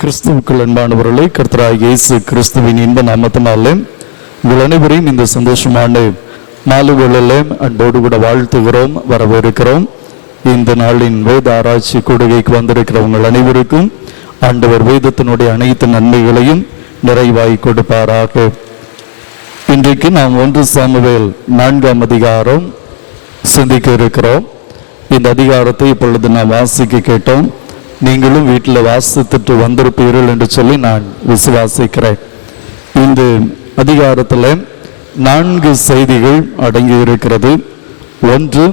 கிறிஸ்துவுக்குள் அன்பானவர்களே, கர்த்தராகிய இயேசு கிறிஸ்துவின் இன்ப நாமத்தினாலே உங்கள் அனைவரையும் இந்த சந்தோஷமான மாலை வேளையிலே அன்போடு கூட வாழ்த்துகிறோம், வரவேற்கிறோம். இந்த நாளின் வேத ஆராய்ச்சி கூடுகைக்கு வந்திருக்கிற உங்கள் அனைவருக்கும் ஆண்டவர் வேதத்தினுடைய அனைத்து நன்மைகளையும் நிறைவாய் கொடுப்பாராக. இன்றைக்கு நாம் 1 சாமுவேல் 4ஆம் அதிகாரம் சிந்திக்க இருக்கிறோம். இந்த அதிகாரத்தை இப்பொழுது நாம் வாசிக்க கேட்டோம். நீங்களும் வீட்டில் வாசித்துட்டு வந்திருப்பீர்கள் என்று சொல்லி நான் விசுவாசிக்கிறேன். இந்த அதிகாரத்தில் 4 செய்திகள் அடங்கி இருக்கிறது. ஒன்று,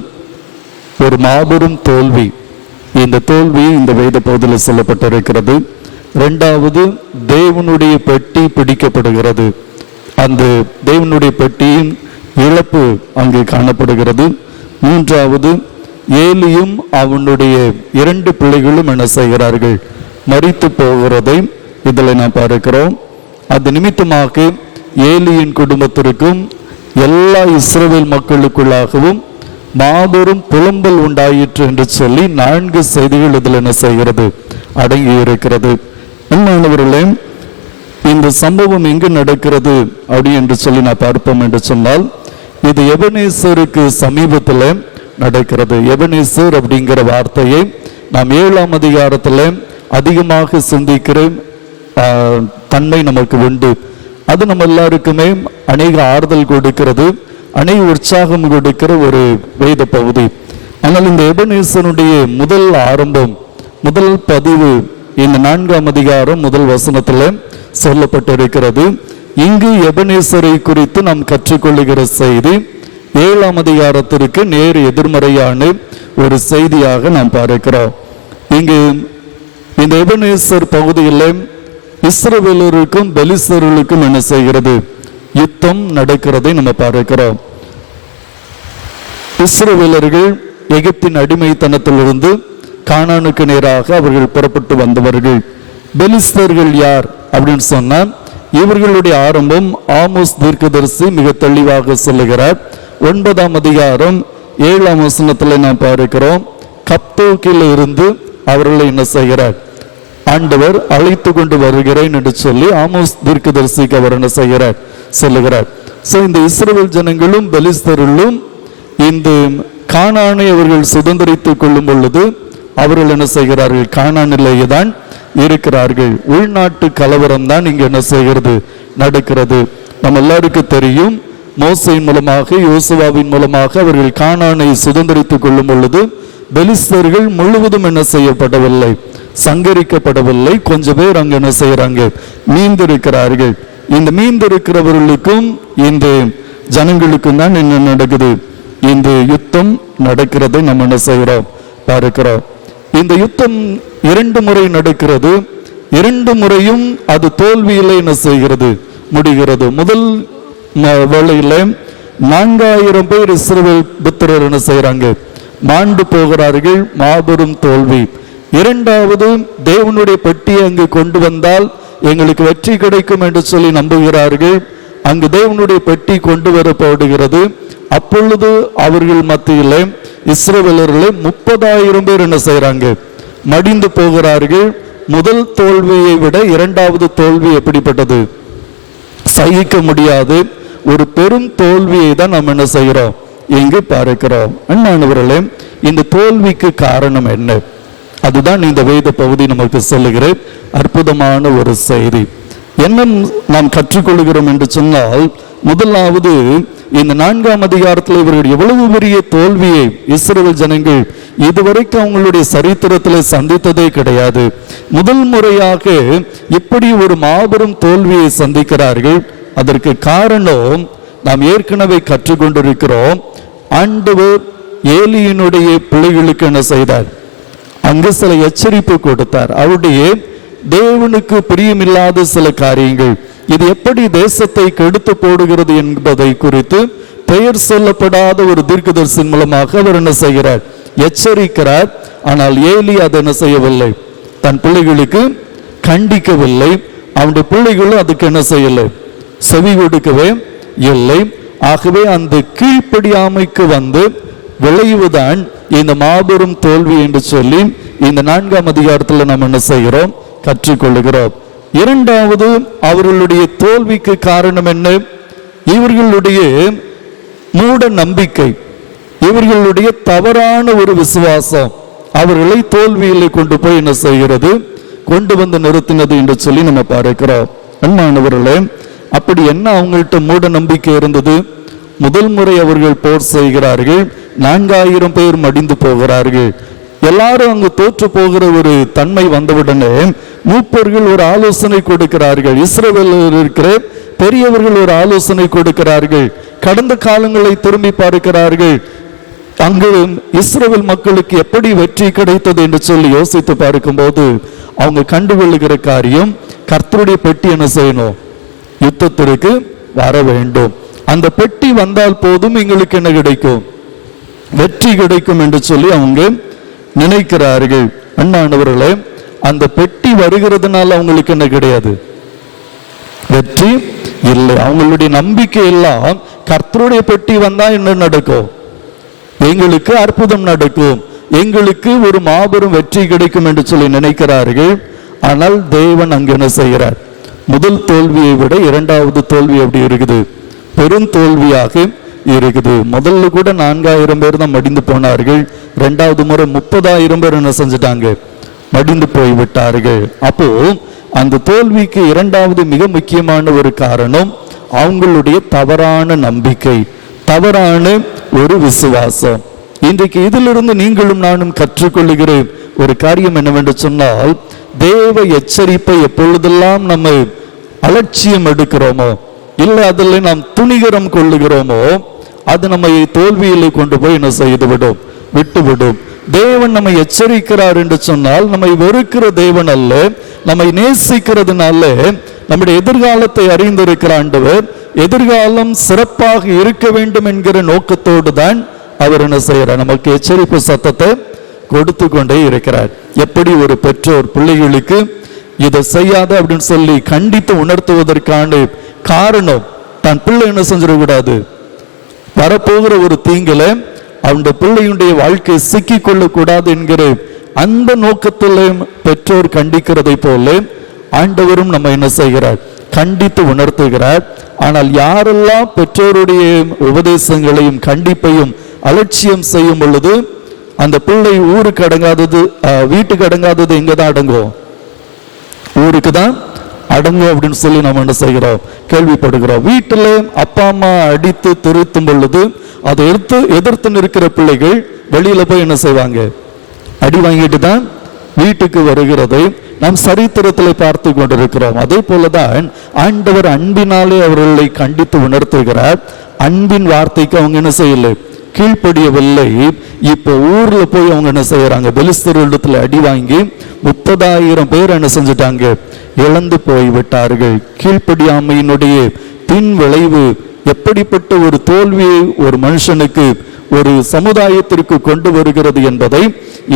ஒரு மாபெரும் தோல்வி. இந்த தோல்வி இந்த வேத பகுதியில் சொல்லப்பட்டிருக்கிறது. 2வது, தேவனுடைய பெட்டி பிடிக்கப்படுகிறது. அந்த தேவனுடைய பெட்டியின் இழப்பு அங்கே காணப்படுகிறது. 3வது, ஏலியும் அவனுடைய 2 பிள்ளைகளும் என்ன செய்கிறார்கள்? மரித்து போகிறதை இதில் நாம் பார்க்கிறோம். அது நிமித்தமாக ஏலியின் குடும்பத்திற்கும் எல்லா இஸ்ரவேல் மக்களுக்குள்ளாகவும் மாபெரும் புலம்பல் உண்டாயிற்று என்று சொல்லி 4 செய்திகள் இதில் என்ன செய்கிறது? அடங்கி இருக்கிறது. அன்பானவர்களே, இந்த சம்பவம் எங்கு நடக்கிறது அப்படி என்று சொல்லி நான் பார்ப்போம் என்று சொன்னால், இது எபனேசருக்கு சமீபத்தில் நடக்கிறது. எபனேசர் அப்படிங்கிற வார்த்தையை நாம் 7ஆம் அதிகாரத்தில் அதிகமாக சிந்திக்கிற தன்மை நமக்கு உண்டு. அது நம்ம எல்லாருக்குமே அநேக ஆறுதல் கொடுக்கிறது, அநேக உற்சாகம் கொடுக்கிற ஒரு வேத பகுதி. ஆனால் இந்த எபனேசனுடைய முதல் ஆரம்பம், முதல் பதிவு இந்த 4ஆம் அதிகாரம் முதல் வசனத்தில் சொல்லப்பட்டிருக்கிறது. இங்கு எபனேசரை குறித்து நாம் கற்றுக்கொள்ளுகிற செய்தி 7ஆம் அதிகாரத்திற்கு நேர் எதிர்மறையான ஒரு செய்தியாக நாம் பார்க்கிறோம். இங்கு இந்த எபனேசர் பகுதியில் இஸ்ரவேலருக்கும் பெலிஸ்தர்களுக்கும் என்ன செய்கிறது? யுத்தம் நடக்கிறதை நம்ம பார்க்கிறோம். இஸ்ரவேலர்கள் எகிப்தின் அடிமைத்தனத்திலிருந்து கானானுக்கு நேராக அவர்கள் புறப்பட்டு வந்தவர்கள். பெலிஸ்தர்கள் யார் அப்படின்னு சொன்னா, இவர்களுடைய ஆரம்பம் ஆமோஸ் தீர்க்கதரிசி மிக தெளிவாக சொல்லுகிறார். 9ஆம் அதிகாரம் 7ஆம் வசனத்தில் நாம் பார்க்கிறோம். கப்தோக்கில் இருந்து அவர்களை என்ன செய்கிறார்? ஆண்டவர் அழைத்து கொண்டு வருகிறேன் என்று சொல்லி ஆமோஸ் தீர்க்கதரிசிக்கு அவர் என்ன செய்கிறார்? சொல்லுகிறார். இந்த இஸ்ரவேல் ஜனங்களும் பெலிஸ்தர்களும் இந்த கானானை அவர்கள் சுதந்திரித்துக் கொள்ளும் பொழுது அவர்கள் என்ன செய்கிறார்கள்? கானானிலேயே தான் இருக்கிறார்கள். உள்நாட்டு கலவரம் தான் இங்கு என்ன செய்கிறது? நடக்கிறது. நம்ம எல்லாருக்கும் தெரியும், மோசையின் மூலமாக, யோசுவாவின் மூலமாக அவர்கள் கானானை சுதந்திரித்துக் கொள்ளும் பொழுது பெலிஸ்தர்கள் முழுவதும் என்ன செய்யப்படவில்லை? சங்கரிக்கப்படவில்லை. கொஞ்சம் பேர் அங்க என்ன செய்யறாங்க? மீந்திருக்கிறார்கள். இந்த மீந்திருக்கிறவர்களுக்கும் இந்த ஜனங்களுக்கும் தான் என்ன நடக்குது? இந்த யுத்தம் நடக்கிறதை நம்ம என்ன செய்கிறோம்? பார்க்கிறோம். இந்த யுத்தம் 2 முறை நடக்கிறது. 2 முறையும் அது தோல்வியில என்ன செய்கிறது? முடிகிறது. முதல் வேளையில 4000 பேர் இஸ்ரவேல் புத்திரர் என்ன செய்யறாங்க? மாண்டு போகிறார்கள். மாபெரும் தோல்வி. 2வது, தேவனுடைய பெட்டியை அங்கு கொண்டு வந்தால் எங்களுக்கு வெற்றி கிடைக்கும் என்று சொல்லி நம்புகிறார்கள். அங்கு தேவனுடைய பெட்டி கொண்டு வரப்படுகிறது. அப்பொழுது அவர்கள் மத்தியில் இஸ்ரவேலர்களை 30,000 பேர் என்ன செய்யறாங்க? மடிந்து போகிறார்கள். முதல் தோல்வியை விட 2வது தோல்வி எப்படிப்பட்டது? சகிக்க முடியாது ஒரு பெரும் தோல்வியை தான் நாம் என்ன செய்கிறோம்? இங்கு பார்க்கிறோம். அன்பானவர்களே, இந்த தோல்விக்கு காரணம் என்ன? அதுதான் இந்த வேத பகுதி நமக்கு சொல்லுகிற அற்புதமான ஒரு செய்தி. என்ன நாம் கற்றுக்கொள்கிறோம் என்று சொன்னால், முதலாவது, இந்த 4ஆம் அதிகாரத்தில் இவர்கள் எவ்வளவு பெரிய தோல்வியை இஸ்ரவேல் ஜனங்கள் இதுவரைக்கும் அவங்களுடைய சரித்திரத்தில் சந்தித்ததே கிடையாது. முதல் முறையாக இப்படி ஒரு மாபெரும் தோல்வியை சந்திக்கிறார்கள். அதற்கு காரணம் நாம் ஏற்கனவே கற்றுக்கொண்டிருக்கிறோம். ஆண்டவர் ஏலியினுடைய பிள்ளைகளுக்கு என்ன செய்தார்? அங்கு சில எச்சரிப்பு கொடுத்தார். அவருடைய தேவனுக்கு பிரியமில்லாத சில காரியங்கள் இது எப்படி தேசத்தை கெடுத்து போடுகிறது என்பதை குறித்து பெயர் சொல்லப்படாத ஒரு தீர்க்கதரிசியின் மூலமாக அவர் என்ன செய்கிறார்? எச்சரிக்கிறார். ஆனால் ஏலி அதை என்ன செய்யவில்லை? தன் பிள்ளைகளுக்கு கண்டிக்கவில்லை. அவனுடைய பிள்ளைகளும் அதுக்கு என்ன செய்யலை? செவி கொடுக்கவே இல்லை. ஆகவே அந்த கீழ்ப்படியாமைக்கு வந்து விளைவுதான் இந்த மாபெரும் தோல்வி என்று சொல்லி இந்த 4ஆம் அதிகாரத்தில் நாம் என்ன செய்கிறோம்? கற்றுக்கொள்ளுகிறோம். இரண்டாவது, அவர்களுடைய தோல்விக்கு காரணம் என்ன? இவர்களுடைய மூட நம்பிக்கை, இவர்களுடைய தவறான ஒரு விசுவாசம் அவர்களை தோல்வியிலே கொண்டு போய் என்ன செய்கிறது? கொண்டு வந்து நிறுத்தினது என்று சொல்லி நம்ம பார்க்கிறோம். அன்பானவர்களே, அப்படி என்ன அவங்கள்ட்ட மூட நம்பிக்கை இருந்தது? முதல் முறை அவர்கள் போர் செய்கிறார்கள், 4000 பேர் மடிந்து போகிறார்கள். எல்லாரும் அங்கு தோற்று போகிற ஒரு தன்மை வந்தவுடனே மூப்பர்கள் ஒரு ஆலோசனை கொடுக்கிறார்கள், இஸ்ரவேலில் இருக்கிற பெரியவர்கள் ஒரு ஆலோசனை கொடுக்கிறார்கள், கடந்த காலங்களை திரும்பி பார்க்கிறார்கள், அங்கு இஸ்ரவேல் மக்களுக்கு எப்படி வெற்றி கிடைத்தது என்று சொல்லி யோசித்து பார்க்கும்போது அவங்க கண்டுகொள்ளுகிற காரியம், கர்த்தருடைய பெட்டி என்ன செய்யணும்? யுத்தத்திற்கு வர வேண்டும். அந்த பெட்டி வந்தால் போதும் எங்களுக்கு என்ன கிடைக்கும்? வெற்றி கிடைக்கும் என்று சொல்லி அவங்க நினைக்கிறார்கள். அன்பானவர்களே, அந்த பெட்டி வருகிறதுனால அவங்களுக்கு என்ன கிடையாது? வெற்றி இல்லை. அவங்களுடைய நம்பிக்கை எல்லாம் கர்த்தருடைய பெட்டி வந்தா என்ன நடக்கும்? எங்களுக்கு அற்புதம் நடக்கும், எங்களுக்கு ஒரு மாபெரும் வெற்றி கிடைக்கும் என்று சொல்லி நினைக்கிறார்கள். ஆனால் தேவன் அங்கு என்ன செய்கிறார்? முதல் தோல்வியை விட இரண்டாவது தோல்வி எப்படி இருக்குது? பெரும் தோல்வியாக இருக்குது. முதல்ல கூட 4000 பேர் தான் மடிந்து போனார்கள். இரண்டாவது முறை 30,000 பேர் என்ன செஞ்சிட்டாங்க? மடிந்து போய்விட்டார்கள். அப்போ அந்த தோல்விக்கு இரண்டாவது மிக முக்கியமான ஒரு காரணம் அவங்களுடைய தவறான நம்பிக்கை, தவறான ஒரு விசுவாசம். இன்றைக்கு இதிலிருந்து நீங்களும் நானும் கற்றுக்கொள்ளுகிற ஒரு காரியம் என்னவென்று சொன்னால், தேவ எச்சரிப்பை எப்பொழுதெல்லாம் நம்ம அலட்சியம் எடுக்கிறோமோ, இல்லை அதில் நாம் துணிகரம் கொள்ளுகிறோமோ, அது நம்மை தோல்வியிலே கொண்டு போய் என்ன செய்துவிடும்? விட்டுவிடும். தேவன் நம்மை எச்சரிக்கிறார் என்று சொன்னால் நம்மை வெறுக்கிற தேவன் அல்ல, நம்மை நேசிக்கிறதுனால நம்முடைய எதிர்காலத்தை அறிந்திருக்கிற ஆண்டவர் எதிர்காலம் சிறப்பாக இருக்க வேண்டும் என்கிற நோக்கத்தோடு தான் அவர் என்ன செய்கிறார்? நமக்கு எச்சரிப்பு சத்தத்தை கொடுத்து கொண்டே இருக்கிறார். எப்படி ஒரு பெற்றோர் பிள்ளைகளுக்கு இதை செய்யாத அப்படின்னு சொல்லி கண்டித்து உணர்த்துவதற்கான காரணம், தன் பிள்ளை என்ன செஞ்சிடக்கூடாது, வரப்போகிற ஒரு தீங்கில அவனுடைய பிள்ளையுடைய வாழ்க்கை சிக்கிக் கொள்ளக்கூடாது என்கிற அந்த நோக்கத்தில் பெற்றோர் கண்டிக்கிறதை போல ஆண்டவரும் நம்ம என்ன செய்கிறார்? கண்டித்து உணர்த்துகிறார். ஆனால் யாரெல்லாம் பெற்றோருடைய உபதேசங்களையும் கண்டிப்பையும் அலட்சியம் செய்யும் பொழுது அந்த பிள்ளை ஊருக்கு அடங்காதது, வீட்டுக்கு அடங்காதது எங்க தான் அடங்கும்? ஊருக்கு தான் அடங்கும் அப்படின்னு சொல்லி நம்ம என்ன செய்கிறோம்? கேள்விப்படுகிறோம். வீட்டில் அப்பா அம்மா அடித்து திருத்தும் பொழுது அதை எதிர்த்து நிற்கிற பிள்ளைகள் வெளியில போய் என்ன செய்வாங்க? அடி வாங்கிட்டு தான் வீட்டுக்கு வருகிறதை நாம் சரித்திரத்தில் பார்த்து கொண்டிருக்கிறோம். அதே போலதான் ஆண்டவர் அன்பினாலே அவர்களை கண்டித்து உணர்த்துகிறார். அன்பின் வார்த்தைக்கு அவங்க என்ன செய்யல? கீழ்ப்படியவில்லை. இப்போ ஊர்ல போய் அவங்க என்ன செய்யறாங்க? பெலிஸ்தரிடத்துல அடி வாங்கி 30,000 பேர் என்ன செஞ்சுட்டாங்க? இழந்து போய்விட்டார்கள். கீழ்ப்படியாமையினுடைய பின் விளைவு எப்படிப்பட்ட ஒரு தோல்வியை ஒரு மனுஷனுக்கு, ஒரு சமுதாயத்திற்கு கொண்டு வருகிறது என்பதை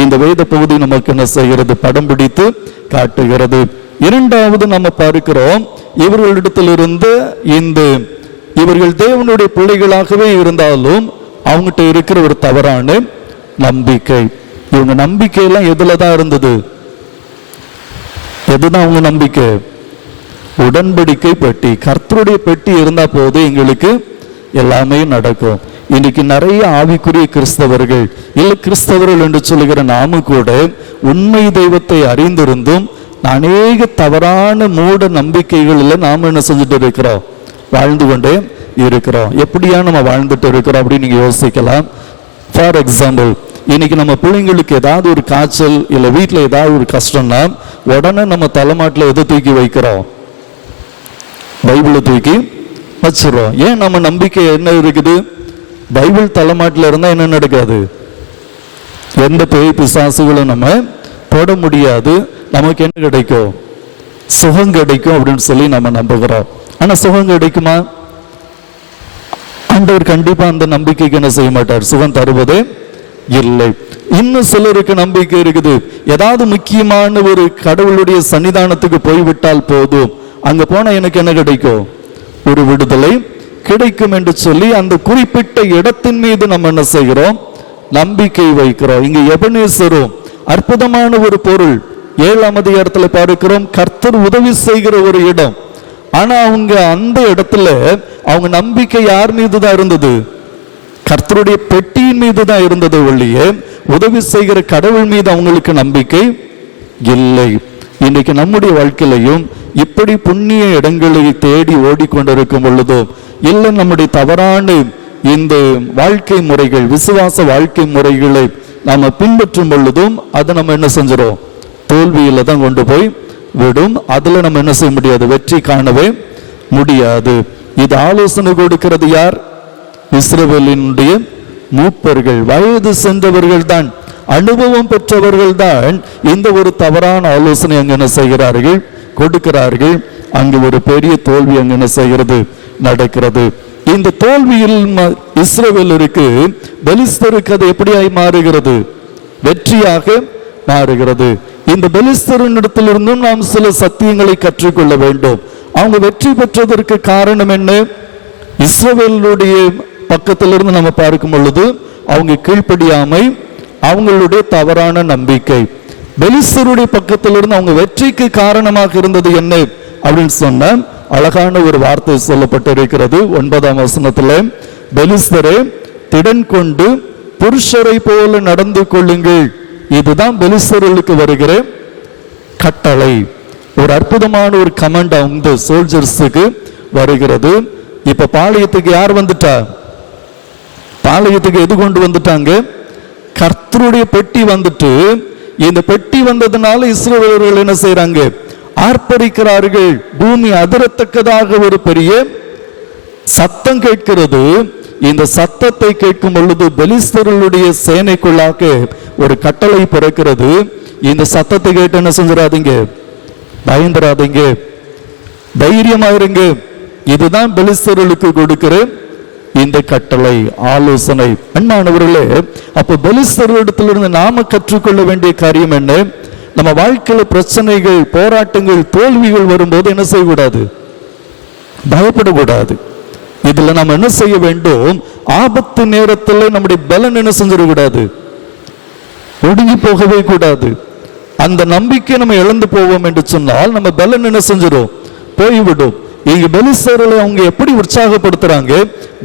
இந்த வேத பகுதி நமக்கு என்ன செய்கிறது? படம் பிடித்து காட்டுகிறது. இரண்டாவது நம்ம பார்க்கிறோம், இவர்களிடத்திலிருந்து இவர்கள் தேவனுடைய பிள்ளைகளாகவே இருந்தாலும் அவங்ககிட்ட இருக்கிற ஒரு தவறான நம்பிக்கை. இவங்க நம்பிக்கையெல்லாம் எதுல தான் இருந்தது? எதுதான் அவங்க நம்பிக்கை? உடன்படிக்கை பெட்டி, கர்த்தருடைய பெட்டி இருந்தா போது எங்களுக்கு எல்லாமே நடக்கும். இன்னைக்கு நிறைய ஆவிக்குரிய கிறிஸ்தவர்கள், இல்லை கிறிஸ்தவர்கள் என்று சொல்லுகிற நாம கூட உண்மை தெய்வத்தை அறிந்திருந்தும் அநேக தவறான மூட நம்பிக்கைகளில் நாம என்ன செஞ்சுட்டு இருக்கிறோம்? வாழ்ந்து கொண்டே இருக்கிறோம். எப்படியா நம்ம வாழ்ந்துட்டு இருக்கிறோம் அப்படின்னு நீங்க யோசிக்கலாம். ஃபார் எக்ஸாம்பிள், இன்னைக்கு நம்ம பிள்ளைங்களுக்கு ஏதாவது ஒரு காய்ச்சல் இல்லை வீட்டில் ஏதாவது ஒரு கஷ்டம்னா உடனே நம்ம தலைமாட்டில் எதை தூக்கி வைக்கிறோம்? பைபிளை தூக்கி வச்சிடறோம். ஏன்? நம்ம நம்பிக்கை என்ன இருக்குது? பைபிள் தலைமாட்டில் இருந்தால் என்ன நடக்காது? எந்த பேய் பிசாசுகளும் நம்ம தொட முடியாது. நமக்கு என்ன கிடைக்கும்? சுகம் கிடைக்கும் அப்படின்னு சொல்லி நம்ம நம்புகிறோம். ஆனால் சுகம் கிடைக்குமா? ஆண்டவர் கண்டிப்பா அந்த நம்பிக்கைக்கு என்ன செய்ய மாட்டார்? சுகம் தருவதே இல்லை. இன்னும் சிலருக்கு நம்பிக்கை இருக்குது, ஏதாவது முக்கியமான ஒரு கடவுளுடைய சன்னிதானத்துக்கு போய்விட்டால் போதும், அங்க போனா எனக்கு என்ன கிடைக்கும்? ஒரு விடுதலை கிடைக்கும் என்று சொல்லி அந்த குறிப்பிட்ட இடத்தின் மீது நம்ம என்ன செய்கிறோம்? நம்பிக்கை வைக்கிறோம். இங்க எபனேசரும் அற்புதமான ஒரு பொருள், 7ஆம் அதிகாரத்தில் பார்க்கிறோம், கர்த்தர் உதவி செய்கிற ஒரு இடம். ஆனா அவங்க அந்த இடத்துல அவங்க நம்பிக்கை யார் மீது தான் இருந்தது? கர்த்தருடைய பெட்டியின் மீது தான் இருந்தது ஒழிய உதவி செய்கிற கடவுள் மீது அவங்களுக்கு நம்பிக்கை இல்லை. இன்னைக்கு நம்முடைய வாழ்க்கையிலையும் இப்படி புண்ணிய இடங்களை தேடி ஓடிக்கொண்டிருக்கும் பொழுதோ, இல்லை நம்முடைய தவறான இந்த வாழ்க்கை முறைகள், விசுவாச வாழ்க்கை முறைகளை நாம பின்பற்றும் பொழுதும் அதை நம்ம என்ன செஞ்சிடும்? தோல்வியில தான் கொண்டு போய் விடும். அதுல நம்ம என்ன செய்ய முடியாது? வெற்றி காணவே முடியாது. இது ஆலோசனை கொடுக்கிறது யார்? இஸ்ரவேலினுடைய மூப்பர்கள், வயது சென்றவர்கள் தான், அனுபவம் பெற்றவர்கள் தான் இந்த ஒரு தவறான ஆலோசனை அங்க என்ன செய்கிறார்கள்? கொடுக்கிறார்கள். அங்கு ஒரு பெரிய தோல்வி அங்க என்ன செய்கிறது? நடக்கிறது. இந்த தோல்வியில் இஸ்ரவேலருக்கு, பெலிஸ்தருக்கு அது எப்படியாய் மாறுகிறது? வெற்றியாக மாறுகிறது. இந்த பெலிஸ்தரிடத்திலிருந்தும் நாம் சில சத்தியங்களை கற்றுக்கொள்ள வேண்டும். அவங்க வெற்றி பெற்றதற்கு காரணம் என்ன? இஸ்ரவேலுடைய பக்கத்திலிருந்து நம்ம பார்க்கும் பொழுது அவங்க கீழ்ப்படியாமை, அவங்களுடைய தவறான நம்பிக்கை. பெலிஸ்தருடைய பக்கத்திலிருந்து அவங்க வெற்றிக்கு காரணமாக இருந்தது என்ன அப்படின்னு சொன்ன அழகான ஒரு வார்த்தை சொல்லப்பட்டிருக்கிறது 9ஆம் வசனத்துல. பெலிஸ்தரே, திடன் கொண்டு புருஷரை போல நடந்து கொள்ளுங்கள். இதுதான் பெலிஸ்தர்களுக்கு வருகிற கட்டளை. ஒரு அற்புதமான ஒரு கமெண்ட் அவங்க சோல்ஜர்ஸுக்கு வருகிறது. இப்ப பாளையத்துக்கு யார் வந்துட்டா? பாளையத்துக்கு எது கொண்டு வந்துட்டாங்க? கர்த்தருடைய பெட்டி வந்துட்டு, இந்த பெட்டி வந்ததுனால இஸ்ரவேலர்கள் என்ன செய்யறாங்க? ஆர்ப்பரிக்கிறார்கள். பூமி அதிரத்தக்கதாக ஒரு பெரிய சத்தம் கேட்கிறது. இந்த சத்தத்தை கேட்கும் பொழுது பெலிஸ்தர்களுடைய சேனைக்குள்ளாக ஒரு கட்டளை பிறக்கிறது. இந்த சத்தத்தை கேட்டு என்ன செஞ்சிடாதீங்க? பயந்துராதீங்க, தைரியமா இருங்க. இதுதான் பெலிஸ்தர்களுக்கு கொடுக்கிற இந்த கட்டளை, ஆலோசனை. அன்பானவர்களே, அப்ப பெலிஸ்தர்களிடத்திலிருந்து நாம கற்றுக்கொள்ள வேண்டிய காரியம் என்ன? நம்ம வாழ்க்கையில பிரச்சனைகள், போராட்டங்கள், தோல்விகள் வரும்போது என்ன செய்யக்கூடாது? பயப்படக்கூடாது. இதுல நம்ம என்ன செய்ய வேண்டும்? ஆபத்து நேரத்தில் நம்முடைய பலன் என்ன செஞ்சிடக்கூடாது? ஒடுங்கி போகவே கூடாது. அந்த நம்பிக்கை நம்ம இழந்து போவோம் என்று சொன்னால் நம்ம பலன் என்ன செஞ்சிடும்? போய்விடும். இங்க பெலிஸ்தர்களை அவங்க எப்படி உற்சாகப்படுத்துறாங்க?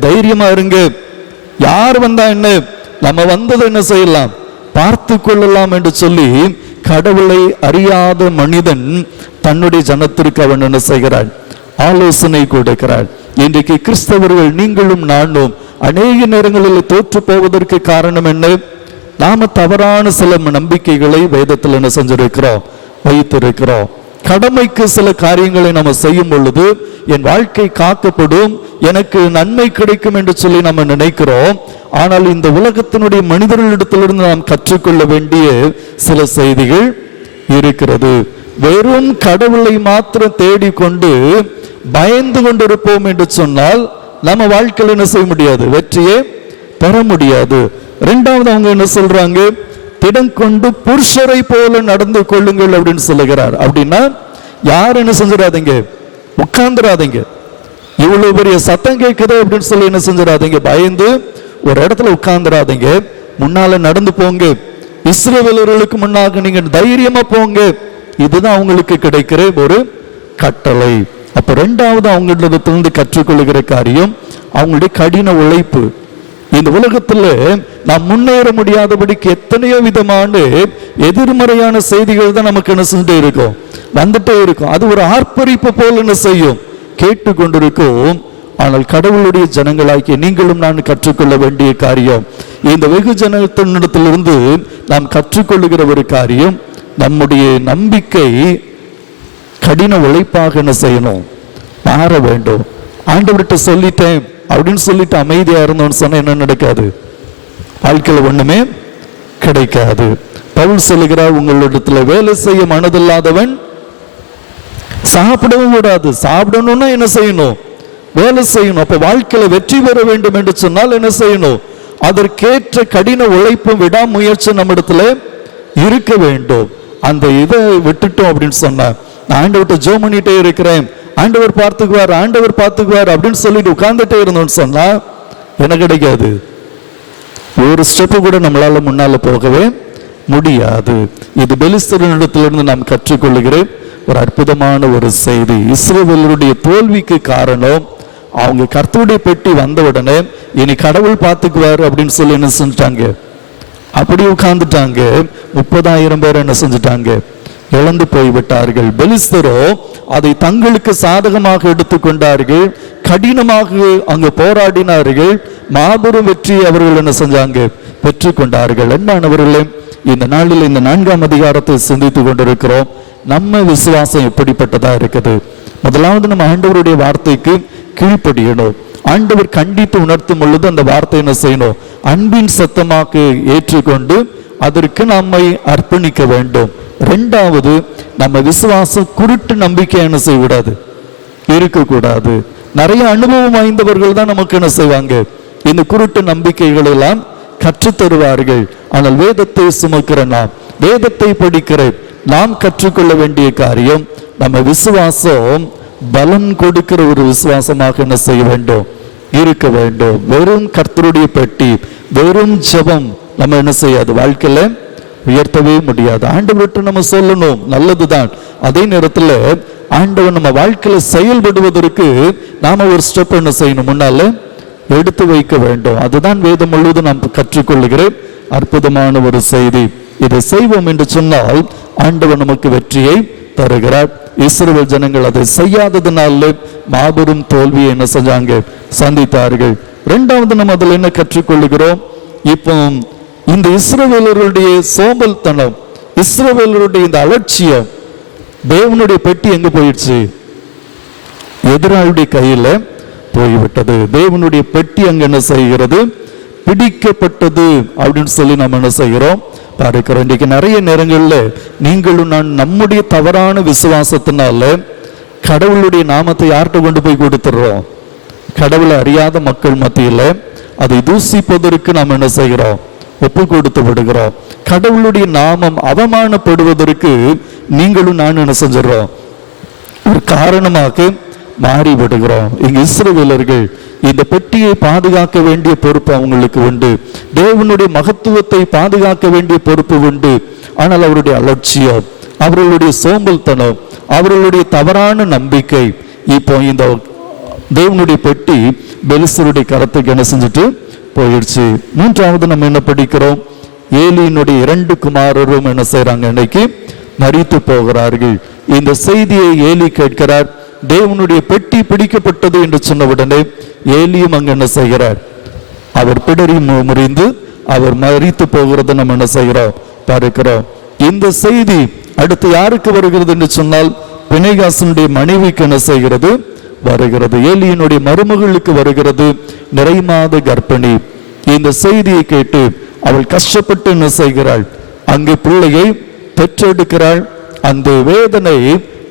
தைரியமா இருங்க, யார் வந்தா என்ன, நம்ம வந்ததை என்ன செய்யலாம், பார்த்து கொள்ளலாம் என்று சொல்லி கடவுளை அறியாத மனிதன் தன்னுடைய ஜனத்திற்கு அவன் என்ன செய்கிறான்? ஆலோசனை கொடுக்கிறான். இன்றைக்கு கிறிஸ்தவர்கள், நீங்களும் நானும் அநேக நேரங்களில் தோற்று போவதற்கு காரணம் என்ன? நாம தவறான சில நம்பிக்கைகளை வேதத்தில் என்ன செஞ்சிருக்கிறோம்? வைத்திருக்கிறோம். கடமைக்கு சில காரியங்களை நம்ம செய்யும் பொழுது என் வாழ்க்கை காக்கப்படும், எனக்கு நன்மை கிடைக்கும் என்று சொல்லி நம்ம நினைக்கிறோம். ஆனால் இந்த உலகத்தினுடைய மனிதர்களிடத்திலிருந்து நாம் கற்றுக்கொள்ள வேண்டிய சில செய்திகள் இருக்கிறது. வெறும் கடவுளை மாத்திரம் தேடிக்கொண்டு பயந்து கொண்டிருப்போம் என்று சொன்னால் நம்ம வாழ்க்கையில் என்ன செய்ய முடியாது? வெற்றியே பெற முடியாது. இரண்டாவது அவங்க என்ன சொல்றாங்க? திடம் கொண்டு புருஷரை போல நடந்து கொள்ளுங்கள் அப்படின்னு சொல்லுகிறார். அப்படின்னா யார் என்ன செஞ்சிடாதீங்க? உட்கார்ந்துடாதீங்க. இவ்வளவு பெரிய சத்தம் கேட்குது அப்படின்னு சொல்லி என்ன செஞ்சிடாதீங்க? பயந்து ஒரு இடத்துல உட்கார்ந்துடாதீங்க. முன்னால நடந்து போங்க. இஸ்ரவேலர்களுக்கு முன்னாக நீங்க தைரியமா போங்க. இதுதான் அவங்களுக்கு கிடைக்கிற ஒரு கட்டளை. அப்ப இரண்டாவது அவங்களிடத்திலிருந்து கற்றுக்கொள்ளுகிற காரியம் அவங்களுடைய கடின உழைப்பு. இந்த உலகத்துல நாம் முன்னேற முடியாதபடிக்கு எத்தனையோ விதமான எதிர்மறையான செய்திகள் தான் நமக்கு என்ன செஞ்சுட்டே இருக்கும், வந்துட்டே இருக்கும். அது ஒரு ஆர்ப்பரிப்பு போல என்ன செய்யும், கேட்டுக்கொண்டிருக்கும். ஆனால் கடவுளுடைய ஜனங்களாகிய நீங்களும் நான் கற்றுக்கொள்ள வேண்டிய காரியம், இந்த வெகு ஜனத்தினிடத்திலிருந்து நாம் கற்றுக்கொள்ளுகிற ஒரு காரியம், நம்முடைய நம்பிக்கை கடின உழைப்பாக என்ன செய்யணும், மாற வேண்டும். ஆண்டவர்கிட்ட சொல்லிட்டேன் அப்படின்னு சொல்லிட்டு அமைதியா இருந்தோம்னு சொன்னா என்ன நடக்காது? வாழ்க்கையில் ஒண்ணுமே கிடைக்காது. பவுல் சொல்லுகிறார், உங்களிடத்துல வேலை செய்ய மனதில்லாதவன் சாப்பிடவும் கூடாது. சாப்பிடணும்னா என்ன செய்யணும்? வேலை செய்யணும். அப்ப வாழ்க்கையில வெற்றி பெற வேண்டும் என்று சொன்னால் என்ன செய்யணும்? அதற்கேற்ற கடின உழைப்பும் விடாமுயற்சி நம்ம இடத்துல இருக்க வேண்டும். அந்த இதை விட்டுட்டோம் அப்படின்னு சொன்னா, நான் ஆண்டவர்கிட்ட ஜெபம் பண்ணிட்டே இருக்கிறேன், ஆண்டவர் பார்த்துக்குவார், ஆண்டவர் பார்த்துக்குவார் அப்படின்னு சொல்லிட்டு உட்கார்ந்துட்டே இருந்தோம்னு சொன்னா என்ன கிடைக்காது? ஒரு ஸ்டெப்பு கூட நம்மளால முன்னால போகவே முடியாது. இது பெலிஸ்தரிடத்திலிருந்து நாம் கற்றுக்கொள்ளுகிற ஒரு அற்புதமான ஒரு செய்தி. இஸ்ரவேலருடைய தோல்விக்கு காரணம், அவங்க கர்த்தருடைய பெட்டி வந்த உடனே இனி கடவுள் பார்த்துக்குவார் அப்படின்னு சொல்லி என்ன செஞ்சுட்டாங்க, அப்படி உட்கார்ந்துட்டாங்க. 30,000 பேர் என்ன செஞ்சுட்டாங்க, இழந்து போய்விட்டார்கள். பெலிஸ்தரோ அதை தங்களுக்கு சாதகமாக எடுத்துக்கொண்டார்கள், கடினமாக அங்கு போராடினார்கள், மாபெரும் வெற்றியை அவர்கள் என்ன செஞ்சாங்க, பெற்றுக்கொண்டார்கள். அன்பானவர்களே, இந்த நாளில் இந்த 4ஆம் அதிகாரத்தை சிந்தித்து கொண்டிருக்கிறோம். நம்ம விசுவாசம் எப்படிப்பட்டதா இருக்குது? முதலாவது நம்ம ஆண்டவருடைய வார்த்தைக்கு கீழ்ப்படியணும். ஆண்டவர் கண்டித்து உணர்த்தும் பொழுது அந்த வார்த்தை என்ன செய்யணும், அன்பின் சத்தமாக ஏற்றுக்கொண்டு அதற்கு நம்மை அர்ப்பணிக்க வேண்டும். 2வது, நம்ம விசுவாசம் குருட்டு நம்பிக்கை என்ன செய்யக்கூடாது, இருக்கக்கூடாது. நிறைய அனுபவம் வாய்ந்தவர்கள் தான் நமக்கு என்ன செய்வாங்க, இந்த குருட்டு நம்பிக்கைகள் எல்லாம் கற்றுத்தருவார்கள். ஆனால் வேதத்தை சுமக்கிற நாம், வேதத்தை படிக்கிற நாம் கற்றுக்கொள்ள வேண்டிய காரியம், நம்ம விசுவாசம் பலன் கொடுக்கிற ஒரு விசுவாசமாக என்ன செய்ய வேண்டும், இருக்க வேண்டும். வெறும் கர்த்தருடைய பெட்டி, வெறும் ஜெபம் நம்ம என்ன செய்யாது, வாழ்க்கையில உயர்த்தவே முடியாது. ஆண்டவர்கிட்ட நம்ம சொல்லணும், நல்லதுதான். அதே நேரத்தில் ஆண்டவர் நம்ம வாழ்க்கையில செயல்படுவதற்கு நாம ஒரு ஸ்டெப் என்ன செய்யணும், முன்னால எடுத்து வைக்க வேண்டும். அதுதான் வேதம் முழுவதும் நாம் கற்றுக்கொள்ளுகிற அற்புதமான ஒரு செய்தி. இதை செய்வோம் என்று சொன்னால் ஆண்டவர் நமக்கு வெற்றியை தருகிறார். இஸ்ரவேல் ஜனங்கள் அதை செய்யாததுனால மாபெரும் தோல்வியை என்ன செஞ்சாங்க, சந்தித்தார்கள். 2வது நம்ம அதில் என்ன கற்றுக்கொள்ளுகிறோம், இப்போ இந்த இஸ்ரவேலருடைய சோம்பல்தனம், இஸ்ரவேலருடைய இந்த அலட்சியம், தேவனுடைய பெட்டி எங்க போயிடுச்சு, எதிராளுடைய கையில போய்விட்டது. தேவனுடைய பெட்டி அங்க என்ன செய்கிறது, பிடிக்கப்பட்டது அப்படின்னு சொல்லி நம்ம என்ன செய்கிறோம் பார்க்கிறோம். இன்றைக்கு நிறைய நேரங்கள்ல நீங்களும் நான் நம்முடைய தவறான விசுவாசத்தினால கடவுளுடைய நாமத்தை யார்கிட்ட கொண்டு போய் கொடுத்துடுறோம், கடவுளை அறியாத மக்கள் மத்தியில் அதை தூசிப்பதற்கு நாம் என்ன செய்கிறோம், ஒப்பு கொடுத்து விடுகிறோம். கடவுளுடைய நாமம் அவமானப்படுவதற்கு நீங்களும் நான் என்ன செஞ்சிடறோம், ஒரு காரணமாக மாறி விடுகிறோம். இங்கு இஸ்ரவேலர்கள் இந்த பெட்டியை பாதுகாக்க வேண்டிய பொறுப்பு அவங்களுக்கு உண்டு, தேவனுடைய மகத்துவத்தை பாதுகாக்க வேண்டிய பொறுப்பு உண்டு. ஆனால் அவருடைய அலட்சியம், அவர்களுடைய சோம்பல்தனம், அவர்களுடைய தவறான நம்பிக்கை, இப்போ இந்த தேவனுடைய பெட்டி பெலிஸ்தருடைய கரத்துக்கு என்ன செஞ்சுட்டு போயிடுச்சு. 3வது நம்ம என்ன படிக்கிறோம், ஏலியினுடைய 2 குமாரரும் என்ன செய்யறாங்க, இன்னைக்கு மரித்து போகிறார்கள். இந்த செய்தியை ஏலி கேட்கிறார். தேவனுடைய பெட்டி பிடிக்கப்பட்டது என்று சொன்ன உடனே ஏலியும் அங்க என்ன செய்கிறார், அவர் பிடரி முறிந்து அவர் மரித்து போகிறத நம்ம என்ன செய்கிறோம் பார்க்கிறோம். இந்த செய்தி அடுத்து யாருக்கு வருகிறது என்று சொன்னால் பினெகாசனுடைய மனைவிக்கு என்ன செய்கிறது, வருகிறது. ஏலியினுடைய மருமகளுக்கு வருகிறது, நிறைமாத கர்ப்பிணி. இந்த செய்தியை கேட்டு அவள் கஷ்டப்பட்டு என்ன செய்கிறாள், அங்கு பிள்ளையை பெற்றெடுக்கிறாள். அந்த வேதனை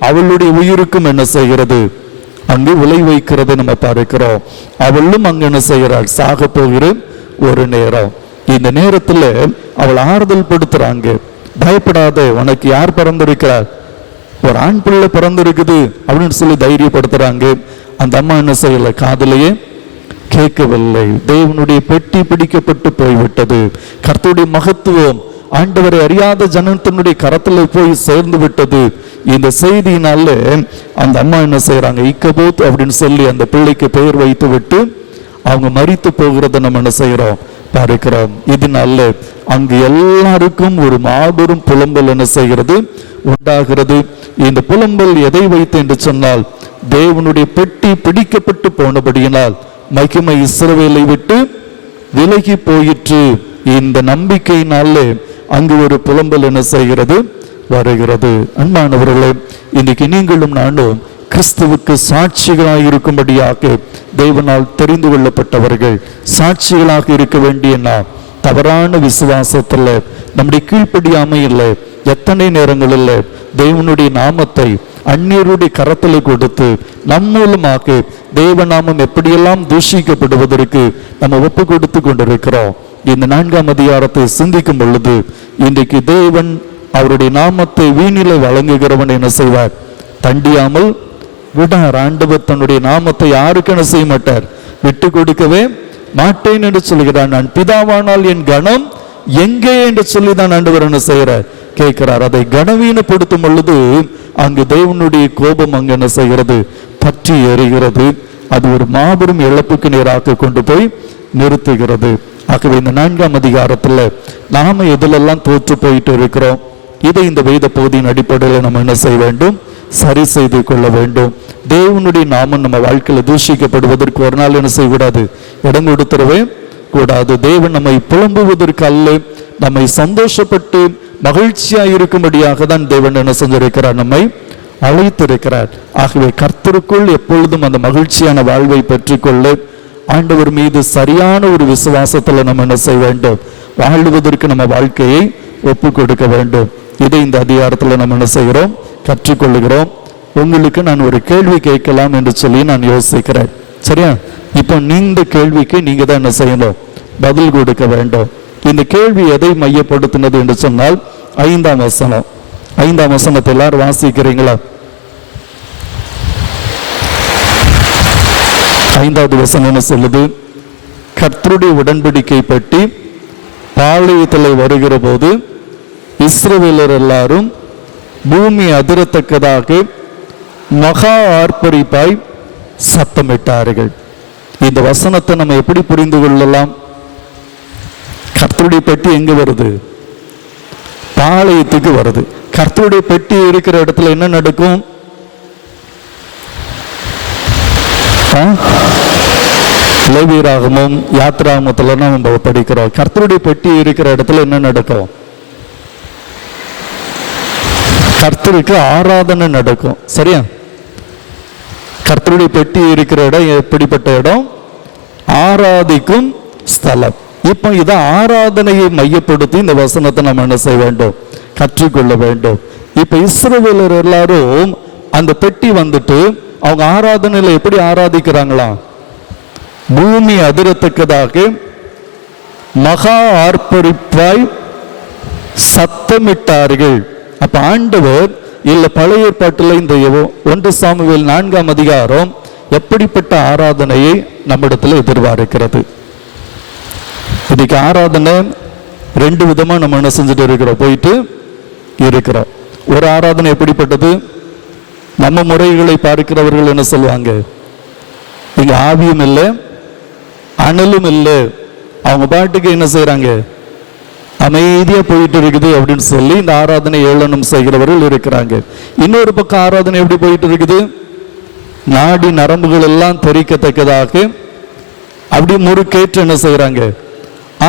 அவளுடைய உயிருக்கும் என்ன செய்கிறது, அங்கு விளை வைக்கிறதை நம்ம பார்க்கிறோம். அவளும் அங்கு என்ன செய்கிறாள், சாக போகிற ஒரு நேரம். இந்த நேரத்தில் அவள் ஆறுதல் படுத்துறாங்க, பயப்படாத, உனக்கு யார் பிறந்திருக்கிறார், ஒரு ஆண் பிள்ளை பிறந்திருக்குது அப்படின்னு சொல்லி தைரியப்படுத்துறாங்க. அந்த அம்மா என்ன செய்யல, காதலையே கேட்கவில்லை. தேவனுடைய பெட்டி பிடிக்கப்பட்டு போய்விட்டது. கர்த்தருடைய மகத்துவம் ஆண்டவரை அறியாத ஜனத்தினுடைய கரத்துல போய் சேர்ந்து விட்டது. இந்த செய்தியினால அந்த அம்மா என்ன செய்யறாங்க, இக்கபோத் அப்படின்னு சொல்லி அந்த பிள்ளைக்கு பெயர் வைத்து விட்டு அவங்க மரித்து போகிறத நம்ம என்ன செய்யறோம் பார்க்கிறோம். இதனால அங்கு எல்லாருக்கும் ஒரு மாபெரும் புலம்பல் என்ன செய்கிறது, உண்டாகிறது. இந்த புலம்பல் எதை வைத்து என்று சொன்னால், தேவனுடைய பெட்டி பிடிக்கப்பட்டு போனபடியினால் மகிமை இஸ்ரவேலை விட்டு விலகி போயிற்று. இந்த நம்பிக்கையினாலே அங்கு ஒரு புலம்பல் என்ன செய்கிறது, வருகிறது. அன்பானவர்களே, இன்றைக்கு நீங்களும் நானும் கிறிஸ்துவுக்கு சாட்சிகளாக இருக்கும்படியாக தேவனால் தெரிந்து கொள்ளப்பட்டவர்கள், சாட்சிகளாக இருக்க வேண்டிய நாம் தவறான விசுவாசத்தில் நம்முடைய கீழ்ப்படியாமை இல்லை. எத்தனை நேரங்களில் தேவனுடைய நாமத்தை அந்நியருடைய கரத்தில் கொடுத்து நம் மூலமாக தேவநாமம் எப்படியெல்லாம் தூஷிக்கப்படுவதற்கு நம்ம ஒப்பு கொடுத்து கொண்டிருக்கிறோம். இந்த 4ஆம் அதிகாரத்தை சிந்திக்கும் பொழுது இன்றைக்கு தேவன் அவருடைய நாமத்தை வீணிலை வழங்குகிறவன் என்ன செய்வார், தண்டியாமல் விடார். ஆண்டவர் தன்னுடைய நாமத்தை யாருக்கு என்ன செய்ய மாட்டார், விட்டு கொடுக்கவே மாட்டேன் என்று சொல்கிறார். நான் பிதாவானால் என் கணம் எங்கே என்று சொல்லி தான் ஆண்டவர் என்ன செய்கிறார், கேட்கிறார். அதை கனவீனப்படுத்தும் பொழுது அங்கு தேவனுடைய கோபம் அங்கு என்ன செய்கிறது, பற்றி எறிகிறது. அது ஒரு மாபெரும் இழப்புக்கு நேராக கொண்டு போய் நிறுத்துகிறது. ஆகவே இந்த 4ஆம் அதிகாரத்தில் நாம எதிலெல்லாம் தோற்று போயிட்டு இருக்கிறோம், இதை இந்த வேத பகுதியின் அடிப்படையில் நம்ம என்ன செய்ய வேண்டும், சரி செய்து கொள்ள வேண்டும். தேவனுடைய நாமம் நம்ம வாழ்க்கையில் தூஷிக்கப்படுவதற்கு ஒரு நாள் என்ன செய்யக்கூடாது, இடம் கொடுத்துடவே கூடாது. தேவன் நம்மை புலம்புவதற்கு அல்ல, நம்மை சந்தோஷப்பட்டு மகிழ்ச்சியா இருக்கும்படியாக தான் தேவன் என்ன செஞ்சிருக்கிறார், நம்மை அழைத்திருக்கிறார். ஆகவே கர்த்தருக்குள் எப்பொழுதும் அந்த மகிழ்ச்சியான வாழ்வை பெற்றுக்கொள்ள ஆண்டவர் மீது சரியான ஒரு விசுவாசத்துல நம்ம என்ன செய்ய வேண்டும், வாழ்வதற்கு நம்ம வாழ்க்கையை ஒப்பு கொடுக்க வேண்டும். இதை இந்த அதிகாரத்துல நம்ம என்ன செய்கிறோம், கற்றுக்கொள்ளுகிறோம். உங்களுக்கு நான் ஒரு கேள்வி கேட்கலாம் என்று சொல்லி நான் யோசிக்கிறேன். சரியா? இப்போ இந்த கேள்விக்கு நீங்க தான் என்ன செய்யணும், பதில் கொடுக்க வேண்டும். இந்த கேள்வி எதை மையப்படுத்தினது என்று சொன்னால் 5ஆம் வசனம். 5ஆம் வசனத்தை எல்லாரும் வாசிக்கிறீங்களா? 5வது வசனம் என்ன சொல்லுது? கர்த்தருடைய உடன்படிக்கை பற்றி பாளையத்தில் வருகிற போது இஸ்ரவேலர் எல்லாரும் பூமி அதிரத்தக்கதாக மகா ஆர்ப்பரிப்பாய் சத்தமிட்டார்கள். இந்த வசனத்தை நம்ம எப்படி புரிந்து கொள்ளலாம்? கர்த்தருடைய பெட்டி எங்க வருது? பாளையத்துக்கு வருது. கர்த்தருடைய பெட்டி இருக்கிற இடத்துல என்ன நடக்கும்? லேவியராகமும் யாத்திராகமத்துல நம்ம படிக்கிறோம். கர்த்தருடைய பெட்டி இருக்கிற இடத்துல என்ன நடக்கும்? கர்த்தருக்கு ஆராதனை நடக்கும். சரியா? கர்த்தருடைய பெட்டி இருக்கிற இடம் எப்படிப்பட்ட இடம்? ஆராதிக்கும் ஸ்தலம். இப்போ இதை ஆராதனையை மையப்படுத்தி இந்த வசனத்தை நம்ம என்ன செய்ய வேண்டும், கற்றுக்கொள்ள வேண்டும். இப்ப இஸ்ரவேலர் எல்லாரும் அந்த பெட்டி வந்துட்டு அவங்க ஆராதனையில எப்படி ஆராதிக்கிறாங்களாம்? பூமி அதிரத்தக்கதாக மகா ஆர்ப்பரிப்பாய் சத்தமிட்டார்கள். அப்ப ஆண்டவர் இல்ல பழைய ஏற்பாட்டில் இந்த 1 சாமுவேல் 4ஆம் அதிகாரம் எப்படிப்பட்ட ஆராதனையை நம்மிடத்தில் எதிர்பார்க்கிறது? இன்னைக்கு ஆராதனை 2 விதமா நம்ம என்ன செஞ்சுட்டு இருக்கிறோம், போயிட்டு இருக்கிறோம். ஒரு ஆராதனை எப்படிப்பட்டது? நம்ம முறைகளை பார்க்கிறவர்கள் என்ன சொல்லுவாங்க, இங்க ஆவியும் இல்லை அனலும் இல்லை, அவங்க பாட்டுக்கு என்ன செய்யறாங்க, அமைதியா போயிட்டு இருக்குது அப்படின்னு சொல்லி இந்த ஆராதனை ஏளனம் செய்கிறவர்கள் இருக்கிறாங்க. இன்னொரு பக்கம் ஆராதனை எப்படி போயிட்டு இருக்குது? நாடி நரம்புகள் எல்லாம் தெரிக்கத்தக்கதாக அப்படி முறுக்கேற்று என்ன செய்யறாங்க,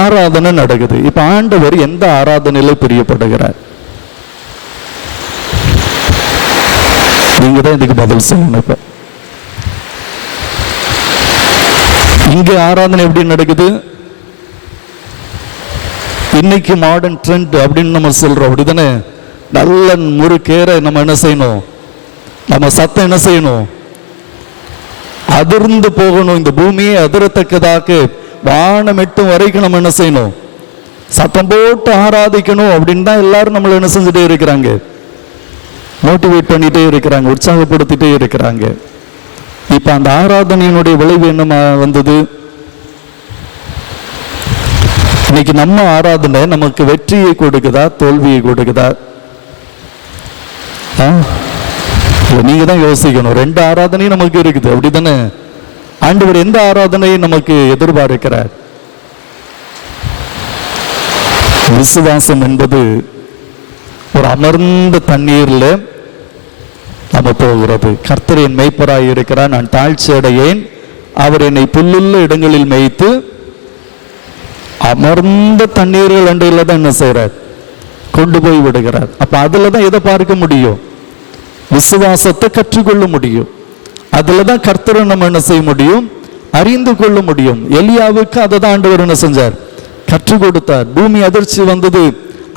ஆராதனை நடக்குது. இப்ப ஆண்டவர் எந்த ஆராதனையில பிரியப்படுகிறார்? நீங்க தான் இதுக்கு பதில் சொல்லணும். இப்ப இங்க ஆராதனை எப்படி நடக்குது? இன்னைக்கு மாடர்ன் ட்ரெண்ட் அப்படின்னு நம்ம சொல்றோம், அப்படிதானே? நல்ல முறுக்கேற நம்ம என்ன செய்யணும், நம்ம சத்தம் என்ன செய்யணும், அதிர்ந்து போகணும். இந்த பூமியை அதிரத்தக்கதாக வானம் எட்டும் வரைக்கும் நம்ம என்ன செய்யணும், சத்தம் போட்டு ஆராதிக்கணும் அப்படின்னு தான் எல்லாரும் நம்மளை என்ன செஞ்சுட்டே இருக்கிறாங்க, மோட்டிவேட் பண்ணிட்டே இருக்கிறாங்க, உற்சாகப்படுத்திட்டே இருக்கிறாங்க. இப்ப அந்த ஆராதனையினுடைய விளைவு என்ன வந்தது? இன்னைக்கு நம்ம ஆராதனை நமக்கு வெற்றியை கொடுக்குதா தோல்வியை கொடுக்குதா? நீங்க தான் யோசிக்கணும். 2 ஆராதனையும் நமக்கு இருக்குது, அப்படித்தானே? ஆண்டவர் எந்த ஆராதனையை நமக்கு எதிர்பார்க்கிறார்? விசுவாசம் என்பது ஒரு அமர்ந்த தண்ணீர்ல நம்ம போகிறது. கர்த்தர் என் மேய்ப்பராய் இருக்கிறார், நான் தாழ்ச்சி அடையேன், அவர் என்னை புல்லுள்ள இடங்களில் மேய்த்து அமர்ந்த தண்ணீர்கள் அண்டையில தான் என்ன செய்யறார், கொண்டு போய் விடுகிறார். அப்ப அதுலதான் எதை பார்க்க முடியும், விசுவாசத்தை கற்றுக்கொள்ள முடியும். அதுலதான் கர்த்தரை நம்ம என்ன செய்ய முடியும், அறிந்து கொள்ள முடியும். எலியாவுக்கு அதை தான் ஆண்டவர் என்ன செஞ்சார், கற்றுக் கொடுத்தார். பூமி அதிர்ச்சி வந்தது,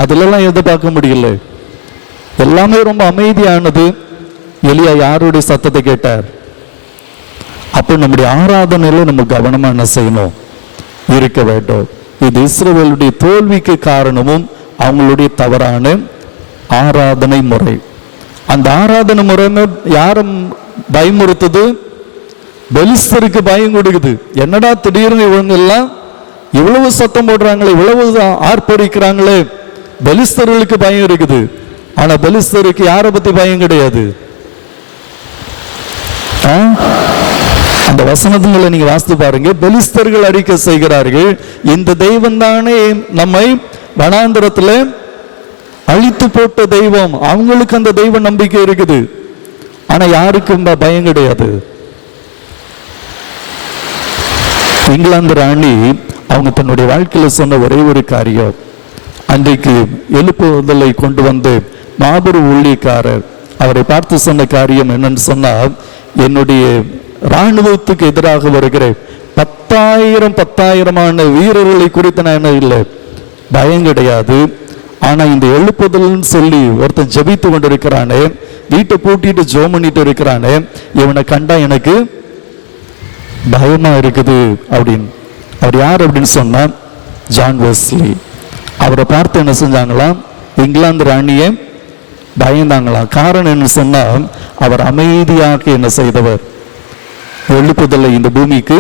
அதுலலாம் எதை பார்க்க முடியல, எல்லாமே ரொம்ப அமைதியானது. எலியா யாருடைய சத்தத்தை கேட்டார்? அப்போ நம்முடைய ஆராதனையில நம்ம கவனமா என்ன செய்யணும், இருக்க வேண்டும். இது இஸ்ரவேலுடைய தோல்விக்கு காரணமும் அவங்களுடைய தவறான ஆராதனை முறை. அந்த ஆராதனை முறை யாரும் பயமுறுத்துது? பெலிஸ்தருக்கு பயம் கொடுக்குது. என்னடா திடீர்னு இவங்க எல்லாம் இவ்வளவு சத்தம் போடுறாங்களே, இவ்வளவு ஆர்ப்பரிக்கிறாங்களே, பெலிஸ்தர்களுக்கு பயம் இருக்குது. ஆனா பெலிஸ்தருக்கு யாரை பத்தி பயம் கிடையாது. அந்த வசனங்களை நீங்க வாசித்து பாருங்க. பெலிஸ்தர்கள் அறிக்கை செய்கிறார்கள், இந்த தெய்வம் தானே நம்மை வனாந்தரத்துல அழித்து போட்ட தெய்வம். அவங்களுக்கு அந்த தெய்வ நம்பிக்கை இருக்குது. ஆனா யாருக்கும் பயம் கிடையாது. இங்கிலாந்து ராணி அவங்க தன்னுடைய வாழ்க்கையில சொன்ன ஒரே ஒரு காரியம், அன்றைக்கு எழுப்புதலை கொண்டு வந்து மாபெரும் ஊழியக்காரர் அவரை பார்த்து சொன்ன காரியம் என்னன்னு சொன்னால், என்னுடைய இராணுவத்துக்கு எதிராக வருகிற 10,000 வீரர்களை குறித்து நான் என்ன இல்லை, பயம் கிடையாது. ஆனா இந்த எழுப்புதல்னு சொல்லி ஒருத்தன் ஜெபித்து கொண்டு இருக்கிறானே, வீட்டை பூட்டிட்டு ஜெபம் பண்ணிட்டு இருக்கிறானே, இவனை கண்டா எனக்கு பயமா இருக்குது அப்படின்னு. அவர் யார் அப்படின்னு சொன்னா ஜான் வெஸ்லி. அவரை பார்த்து என்ன செஞ்சாங்களாம், இங்கிலாந்து ராணியை பயந்தாங்களாம். காரணம் என்ன சொன்னா, அவர் அமைதியாக என்ன செய்தவர், எழுப்புதலை இந்த பூமிக்கு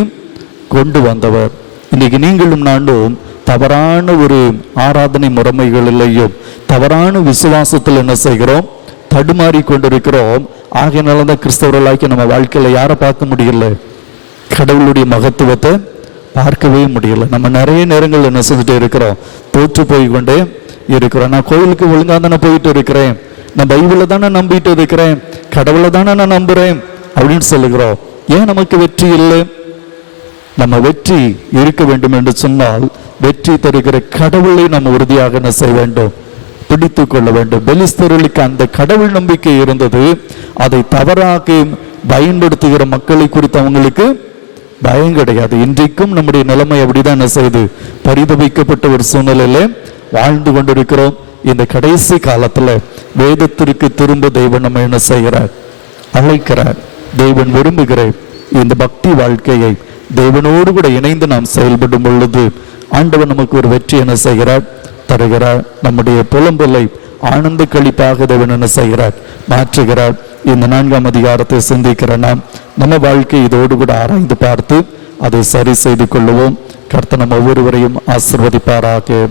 கொண்டு வந்தவர். இன்னைக்கு நீங்களும் நானும் தவறான ஒரு ஆராதனை முறைமைகளிலேயும் தவறான விசுவாசத்தில் என்ன செய்கிறோம், தடுமாறி கொண்டிருக்கிறோம். ஆகையினாலதான் கிறிஸ்தவர்களாக்கி நம்ம வாழ்க்கையில யாரை பார்க்க முடியல, கடவுளுடைய மகத்துவத்தை பார்க்கவே முடியல. நம்ம நிறைய நேரங்கள் என்ன செஞ்சுட்டு இருக்கிறோம், தோற்று போய் கொண்டே இருக்கிறோம். நான் கோயிலுக்கு ஒழுங்கா தானே போயிட்டு இருக்கிறேன், நான் பைபிளை தானே நம்பிட்டு இருக்கிறேன், கடவுளை தானே நான் நம்புறேன் அப்படின்னு சொல்லுகிறோம். ஏன் நமக்கு வெற்றி இல்லை? நம்ம வெற்றி இருக்க வேண்டும் என்று சொன்னால் வெற்றி தருகிற கடவுளை நம்ம உறுதியாக என்ன செய்ய வேண்டும், பிடித்து கொள்ள வேண்டும். பெலிஸ்தர்களுக்கு அந்த கடவுள் நம்பிக்கை இருந்தது. அதை தவறாக பயன்படுத்துகிற மக்களை குறித்து அவங்களுக்கு பயம் கிடையாது. இன்றைக்கும் நம்முடைய நிலைமை அப்படிதான் என்ன செய்து, பரிதவிக்கப்பட்ட ஒரு சூழ்நிலையில வாழ்ந்து கொண்டிருக்கிறோம். இந்த கடைசி காலத்துல வேதத்திற்கு திரும்ப தெய்வன் நம்ம என்ன செய்கிறார், அழைக்கிறார். தெய்வன் விரும்புகிற இந்த பக்தி வாழ்க்கையை தேவனோடு கூட இணைந்து நாம் செயல்படும் பொழுது ஆண்டவன் நமக்கு ஒரு வெற்றி என்ன செய்கிறார், தருகிறார். நம்முடைய புலம்பலை ஆனந்த கழிப்பாக தேவன் என்ன செய்கிறார், மாற்றுகிறார். இந்த 4ஆம் அதிகாரத்தை சிந்திக்கிற நாம் நம்ம வாழ்க்கை இதோடு கூட ஆராய்ந்து பார்த்து அதை சரி செய்து கொள்ளுவோம். கர்த்தர் நம்ம ஒவ்வொருவரையும் ஆசீர்வதிப்பாராக.